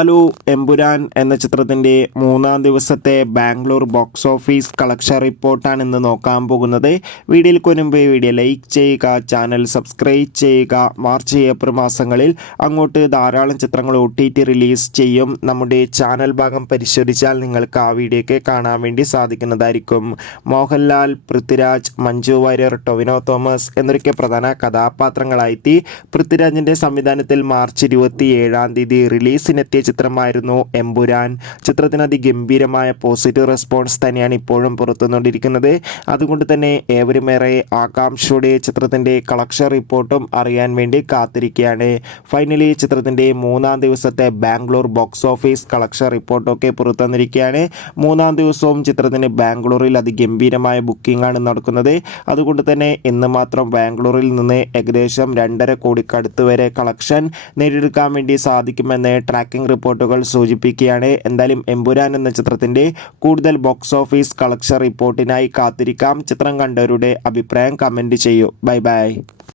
Hello, Empuraan എന്ന ചിത്രത്തിൻ്റെ മൂന്നാം ദിവസത്തെ ബാംഗ്ലൂർ ബോക്സ് ഓഫീസ് കളക്ഷൻ റിപ്പോർട്ടാണ് ഇന്ന് നോക്കാൻ പോകുന്നത്. വീഡിയോയിൽ മുൻപ് വീഡിയോ ലൈക്ക് ചെയ്യുക, ചാനൽ സബ്സ്ക്രൈബ് ചെയ്യുക. മാർച്ച് ഏപ്രിൽ മാസങ്ങളിൽ അങ്ങോട്ട് ധാരാളം ചിത്രങ്ങൾ OTT റിലീസ് ചെയ്യും. നമ്മുടെ ചാനൽ ഭാഗം പരിശോധിച്ചാൽ നിങ്ങൾക്ക് ആ വീഡിയോയ്ക്ക് കാണാൻ വേണ്ടി സാധിക്കുന്നതായിരിക്കും. മോഹൻലാൽ, പൃഥ്വിരാജ്, മഞ്ജു വാര്യർ, ടൊവിനോ തോമസ് എന്നൊക്കെ പ്രധാന കഥാപാത്രങ്ങളായി പൃഥ്വിരാജിൻ്റെ സംവിധാനത്തിൽ മാർച്ച് 27 റിലീസിനെത്തിയ ചിത്രമായിരുന്നു എമ്പുരാൻ. ചിത്രത്തിന് അതിഗംഭീരമായ പോസിറ്റീവ് റെസ്പോൺസ് തന്നെയാണ് ഇപ്പോഴും പുറത്തുകൊണ്ടിരിക്കുന്നത്. അതുകൊണ്ട് തന്നെ ഏവരുമേറെ ആകാംക്ഷയോടെ ചിത്രത്തിൻ്റെ കളക്ഷൻ റിപ്പോർട്ടും അറിയാൻ വേണ്ടി കാത്തിരിക്കുകയാണ്. ഫൈനലി ചിത്രത്തിൻ്റെ മൂന്നാം ദിവസത്തെ ബാംഗ്ലൂർ ബോക്സ് ഓഫീസ് കളക്ഷൻ റിപ്പോർട്ടൊക്കെ പുറത്തുവന്നിരിക്കുകയാണ്. മൂന്നാം ദിവസവും ചിത്രത്തിന് ബാംഗ്ലൂരിൽ അതിഗംഭീരമായ ബുക്കിംഗ് ആണ് നടക്കുന്നത്. അതുകൊണ്ട് തന്നെ ഇന്ന് മാത്രം ബാംഗ്ലൂരിൽ നിന്ന് ഏകദേശം 2.5 കോടിക്കടുത്ത് വരെ കളക്ഷൻ നേടിയെടുക്കാൻ വേണ്ടി സാധിക്കുമെന്ന് ട്രാക്കിംഗ് റിപ്പോർട്ടുകൾ സൂചിപ്പിക്കുകയാണ്. എന്തായാലും എമ്പുരാൻ എന്ന ചിത്രത്തിൻ്റെ കൂടുതൽ ബോക്സ് ഓഫീസ് കളക്ഷൻ റിപ്പോർട്ടിനായി കാത്തിരിക്കാം. ചിത്രം കണ്ടവരുടെ അഭിപ്രായം കമൻറ്റ് ചെയ്യൂ. Bye bye.